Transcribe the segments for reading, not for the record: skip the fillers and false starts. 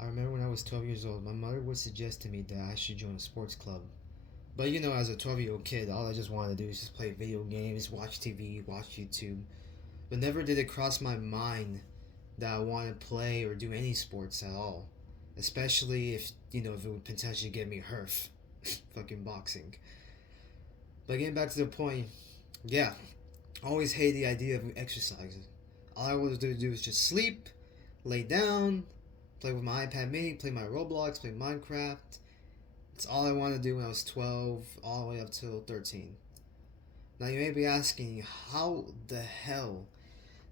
I remember when I was 12 years old, my mother would suggest to me that I should join a sports club. But as a 12-year-old kid, all I just wanted to do is just play video games, watch TV, watch YouTube. But never did it cross my mind that I wanted to play or do any sports at all. Especially if it would potentially get me hurt. Fucking boxing. But getting back to the point, yeah, I always hated the idea of exercising. All I wanted to do was just sleep, lay down, play with my iPad mini, play my Roblox, play Minecraft. It's all I wanted to do when I was 12, all the way up till 13. Now you may be asking, how the hell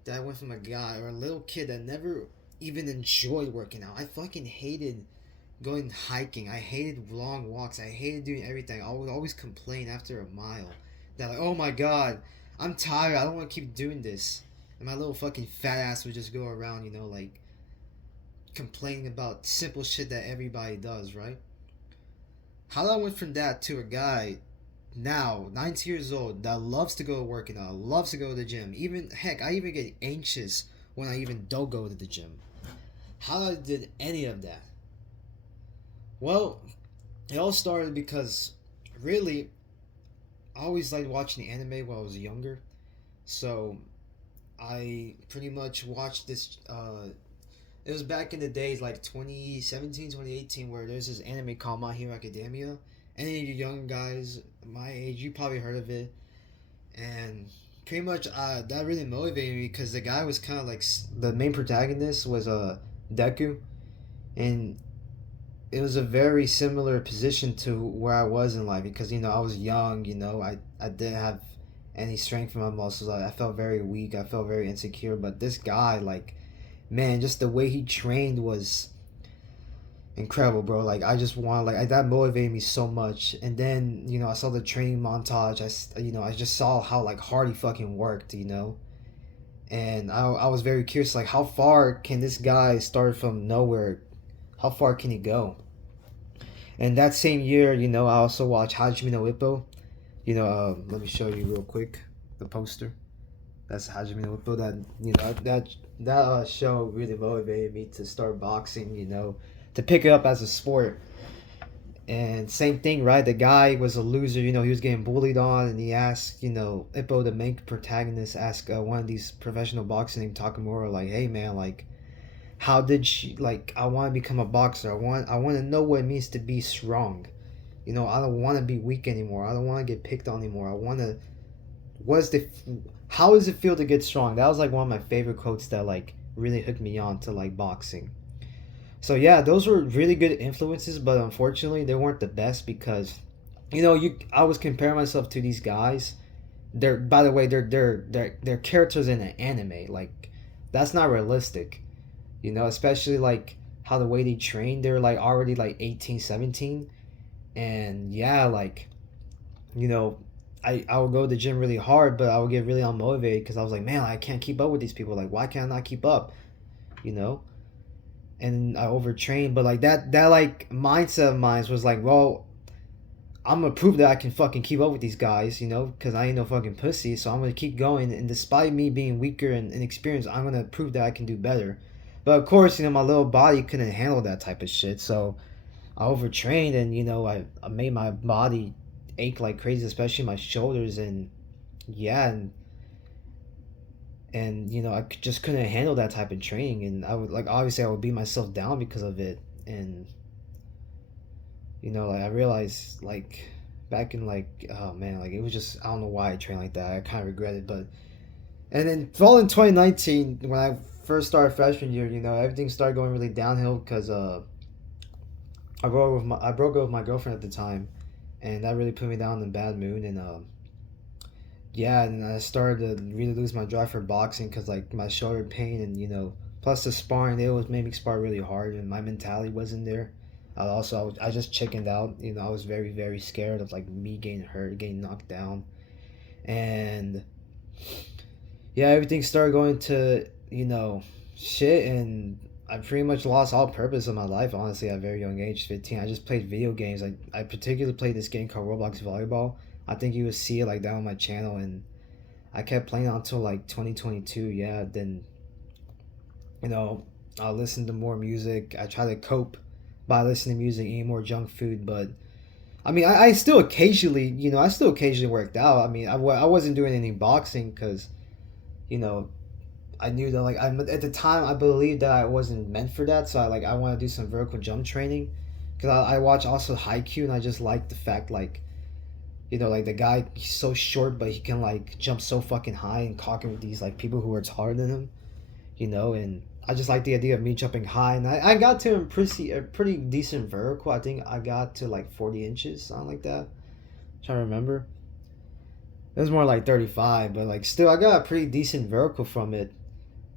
did I went from a guy or a little kid that never even enjoyed working out? I fucking hated going hiking. I hated long walks. I hated doing everything. I would always complain after a mile that like, oh my god, I'm tired. I don't want to keep doing this. And my little fucking fat ass would just go around, like complaining about simple shit that everybody does, right? How did I went from that to a guy now, 19 years old, that loves to go working out, loves to go to the gym. Even, heck, I even get anxious when I even don't go to the gym. How I did any of that? Well, it all started because, really, I always liked watching anime when I was younger. So, I pretty much watched this, it was back in the days like 2017, 2018, where there's this anime called My Hero Academia. Any of you young guys my age, you probably heard of it. And pretty much that really motivated me because the guy was kind of like the main protagonist was Deku, and it was a very similar position to where I was in life because I was young. I didn't have any strength in my muscles. I felt very weak. I felt very insecure. But this guy, like, man, just the way he trained was incredible, bro. Like, I just want, like, that motivated me so much. And then I saw the training montage. I just saw how like hard he fucking worked. And I was very curious, like, how far can this guy start from nowhere? How far can he go? And that same year, I also watched Hajime no Ippo. Let me show you real quick the poster. That's Hajime no Ippo. That show really motivated me to start boxing. To pick it up as a sport. And same thing, right? The guy was a loser. He was getting bullied on, and he asked, Ippo, the main protagonist, asked one of these professional boxers named Takamura, like, "Hey, man, like, how did she like? I want to become a boxer. I want to know what it means to be strong. I don't want to be weak anymore. I don't want to get picked on anymore. I want to. What's the? How does it feel to get strong?" That was like one of my favorite quotes that like really hooked me on to like boxing. So yeah, those were really good influences, but unfortunately they weren't the best because I was comparing myself to these guys. They're, by the way, they're characters in an anime. Like, that's not realistic. Especially like how the way they train, they're like already like 18, 17. And yeah, like, you know, I would go to the gym really hard, but I would get really unmotivated because I was like, man, I can't keep up with these people. Like, why can't I not keep up? You know? And I overtrained, but like that like mindset of mine was like, well, I'm gonna prove that I can fucking keep up with these guys, because I ain't no fucking pussy. So I'm gonna keep going, and despite me being weaker and inexperienced, I'm gonna prove that I can do better. But of course, my little body couldn't handle that type of shit. So I overtrained, and I made my body ache like crazy, especially my shoulders, and yeah, and I just couldn't handle that type of training, and I would like obviously I would beat myself down because of it, and like I realized like back in like oh man like it was just I don't know why I trained like that. I kind of regret it, but and then fall in 2019 when I first started freshman year, everything started going really downhill because I broke up with my girlfriend at the time, and that really put me down in a bad mood, and yeah, and I started to really lose my drive for boxing because like my shoulder pain and plus the sparring they always made me spar really hard and my mentality wasn't there. I just chickened out. I was very very scared of like me getting hurt, getting knocked down, and yeah, everything started going to shit, and I pretty much lost all purpose of my life. Honestly, at a very young age, 15, I just played video games. I particularly played this game called Roblox Volleyball. I think you would see it like down on my channel, and I kept playing until like 2022. Yeah, then you know I'll listen to more music. I try to cope by listening to music, eating more junk food. But I mean, I still occasionally, I still occasionally worked out. I mean, I wasn't doing any boxing because, you know, I knew that like at the time I believed that I wasn't meant for that. So I want to do some vertical jump training because I watch also Haikyuu and I just like the fact like, like the guy he's so short but he can like jump so fucking high and conquer with these like people who are taller than him, and I just like the idea of me jumping high, and I got to a pretty decent vertical. I think I got to like 40 inches, something like that. I'm trying to remember. It was more like 35, but like still, I got a pretty decent vertical from it.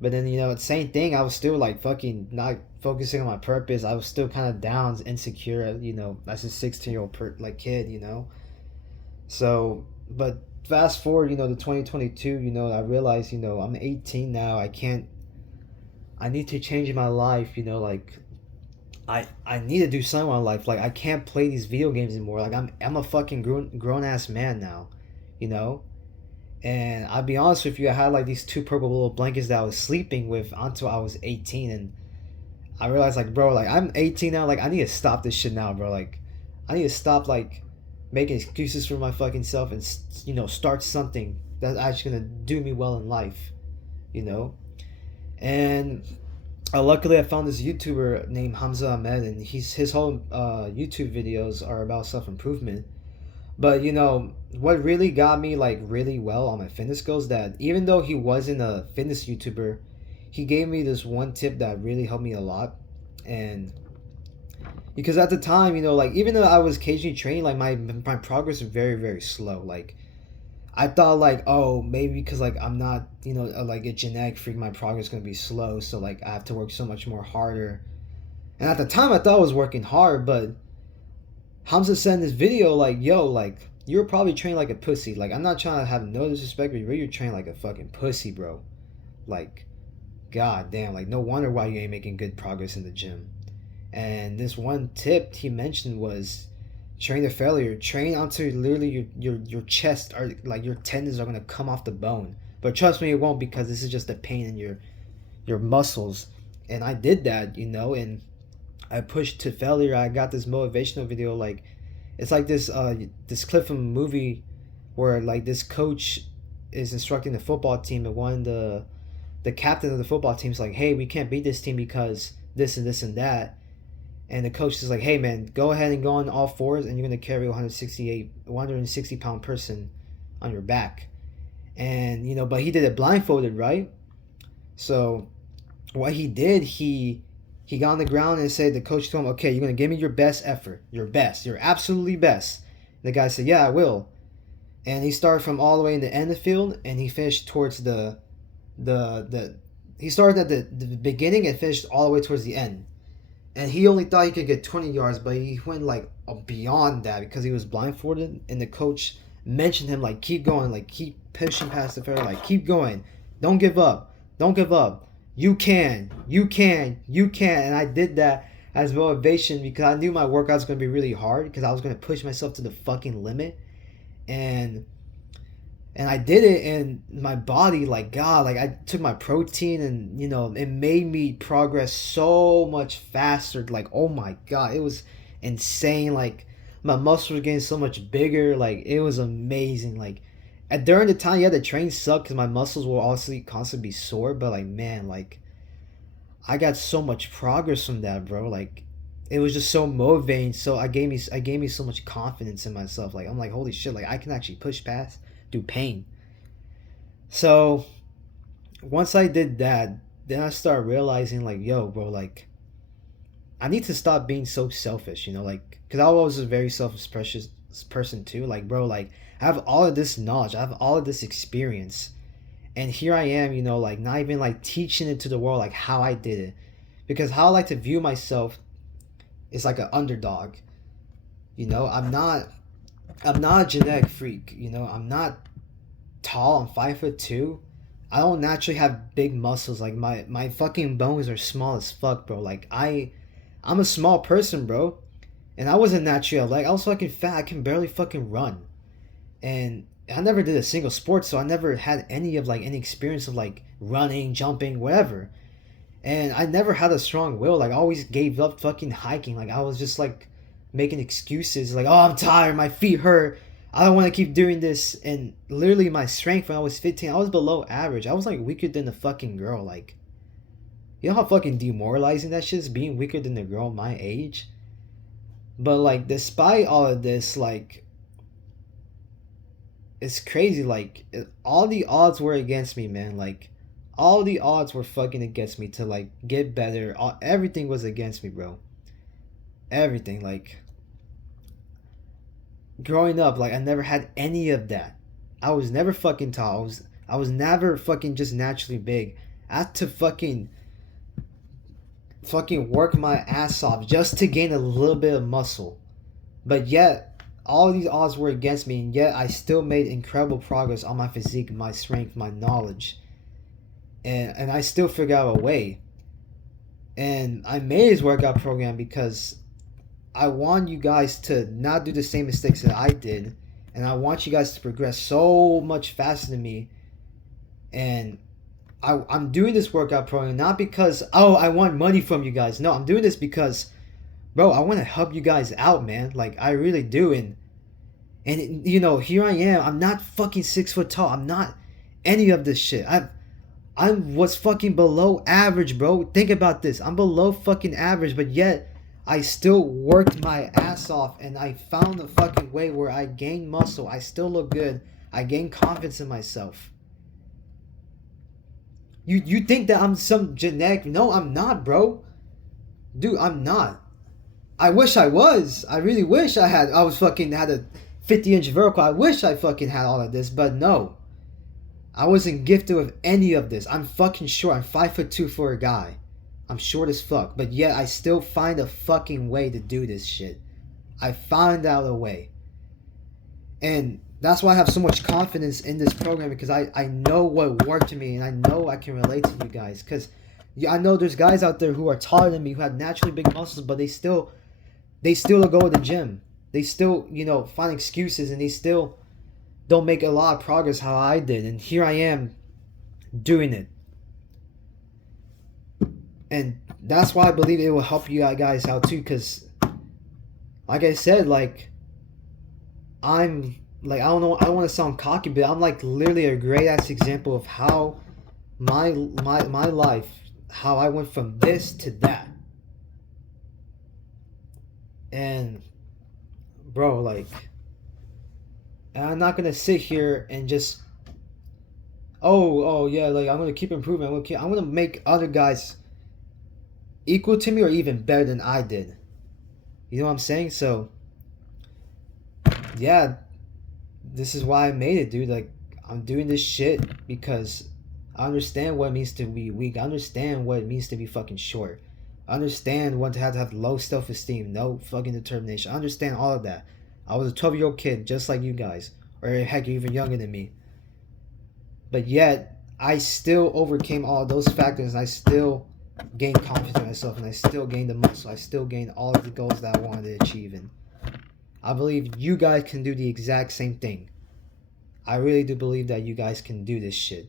But then, same thing. I was still like fucking not focusing on my purpose. I was still kind of down, insecure, as a 16-year-old like kid, So, but fast forward, to 2022, I realized, I'm 18 now. I need to change my life, like I need to do something in my life. Like I can't play these video games anymore. Like I'm a fucking grown ass man now, you know? And I'll be honest with you, I had like these two purple little blankets that I was sleeping with until I was 18, and I realized like, bro, like I'm 18 now, like I need to stop this shit now, bro. Like I need to stop like making excuses for my fucking self and start something that's actually gonna do me well in life, you know? And luckily, I found this YouTuber named Hamza Ahmed, and his whole YouTube videos are about self improvement. But what really got me like really well on my fitness goals, that even though he wasn't a fitness YouTuber, he gave me this one tip that really helped me a lot. And because at the time, like even though I was occasionally training, like my progress was very very slow. Like I thought like, oh, maybe because like I'm not, like a genetic freak, my progress is gonna be slow, so like I have to work so much more harder. And at the time I thought I was working hard, but Hamza said in this video like, yo, like you're probably trained like a pussy. Like I'm not trying to have no disrespect, but you're trained like a fucking pussy, bro. Like, god damn, like no wonder why you ain't making good progress in the gym. And this one tip he mentioned was train to failure. Train until literally your chest or like your tendons are gonna come off the bone. But trust me, it won't, because this is just the pain in your muscles. And I did that, and I pushed to failure. I got this motivational video. Like it's like this clip from a movie where like this coach is instructing the football team, and one of the captain of the football team is like, hey, we can't beat this team because this and this and that. And the coach is like, hey man, go ahead and go on all fours, and you're gonna carry 160 pound person on your back. And but he did it blindfolded, right? So what he did, he got on the ground and said, the coach told him, okay, you're gonna give me your best effort, your absolutely best. And the guy said, yeah, I will. And he started from all the way in the end of the field, and he finished towards the he started at the beginning and finished all the way towards the end. And he only thought he could get 20 yards, but he went like beyond that because he was blindfolded. And the coach mentioned him like, keep going, like keep pushing past the fair, like keep going, don't give up, you can. And I did that as motivation because I knew my workout was going to be really hard, because I was going to push myself to the fucking limit. And I did it, and my body, like, God, like, I took my protein, and, it made me progress so much faster. Like, oh my God, it was insane. Like, my muscles were getting so much bigger. Like, it was amazing. Like, during the time, yeah, the train sucked because my muscles will also constantly be sore. But, like, man, like, I got so much progress from that, bro. Like, it was just so motivating. So I gave me so much confidence in myself. Like, I'm like, holy shit, like, I can actually push past through pain. So once I did that, then I started realizing like, yo, bro, like I need to stop being so selfish, like, because I was a very selfish person too. Like, bro, like I have all of this knowledge, I have all of this experience, and here I am, like not even like teaching it to the world, like how I did it. Because how I like to view myself is like an underdog. I'm not a genetic freak, I'm not tall, I'm 5'2". I don't naturally have big muscles. Like my fucking bones are small as fuck, bro. Like I'm a small person, bro. And I wasn't naturally like, I was fucking fat. I can barely fucking run. And I never did a single sport, so I never had any experience of like running, jumping, whatever. And I never had a strong will. Like, I always gave up fucking hiking. Like, I was just like making excuses. Like, oh, I'm tired. My feet hurt. I don't want to keep doing this. And literally, my strength when I was 15, I was below average. I was like weaker than a fucking girl. Like, you know how fucking demoralizing that shit is, being weaker than a girl my age? But like, despite all of this, like, it's crazy. Like, all the odds were against me, man. Like, all the odds were fucking against me to like get better. Everything was against me, bro. Everything. Like, growing up, like, I never had any of that. I was never fucking tall. I was never fucking just naturally big. I had to fucking work my ass off just to gain a little bit of muscle. But yet, all these odds were against me, and yet I still made incredible progress on my physique, my strength, my knowledge. And I still figured out a way. And I made this workout program because I want you guys to not do the same mistakes that I did. And I want you guys to progress so much faster than me. And I'm doing this workout program not because, oh, I want money from you guys. No, I'm doing this because, bro, I want to help you guys out, man. Like, I really do. And you know, here I am. I'm not fucking 6 foot tall. I'm not any of this shit. I was fucking below average, bro. Think about this. I'm below fucking average, but yet I still worked my ass off and I found a fucking way where I gained muscle. I still look good. I gained confidence in myself. You think that I'm some genetic? No, I'm not, bro. Dude, I'm not. I wish I was. I really wish I was fucking had a 50-inch vertical. I wish I fucking had all of this, but no. I wasn't gifted with any of this. I'm fucking short. I'm 5'2" for a guy. I'm short as fuck. But yet I still find a fucking way to do this shit. I found out a way. And that's why I have so much confidence in this program, because I know what worked to me and I know I can relate to you guys. Because I know there's guys out there who are taller than me, who have naturally big muscles, but they still go to the gym. They still, find excuses, and they still don't make a lot of progress how I did. And here I am doing it. And that's why I believe it will help you guys out too, because like I said, like, I'm like, I don't want to sound cocky, but I'm like literally a great ass example of how my life, how I went from this to that. And bro, like, and I'm not gonna sit here and just, oh yeah, like, I'm gonna keep improving. I'm gonna make other guys equal to me or even better than I did. You know what I'm saying? So yeah, this is why I made it, dude. Like, I'm doing this shit because I understand what it means to be weak. I understand what it means to be fucking short. I understand what to have low self-esteem, no fucking determination. I understand all of that. I was a 12-year-old kid just like you guys, or heck, even younger than me. But yet, I still overcame all those factors, and I still gained confidence in myself, and I still gained the muscle. I still gained all of the goals that I wanted to achieve. And I believe you guys can do the exact same thing. I really do believe that you guys can do this shit.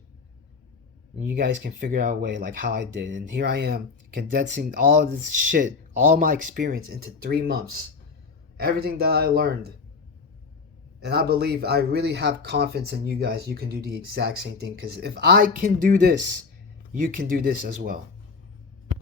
And you guys can figure out a way like how I did. And here I am, condensing all of this shit, all my experience into 3 months. Everything that I learned. And I believe, I really have confidence in you guys. You can do the exact same thing. Because if I can do this, you can do this as well.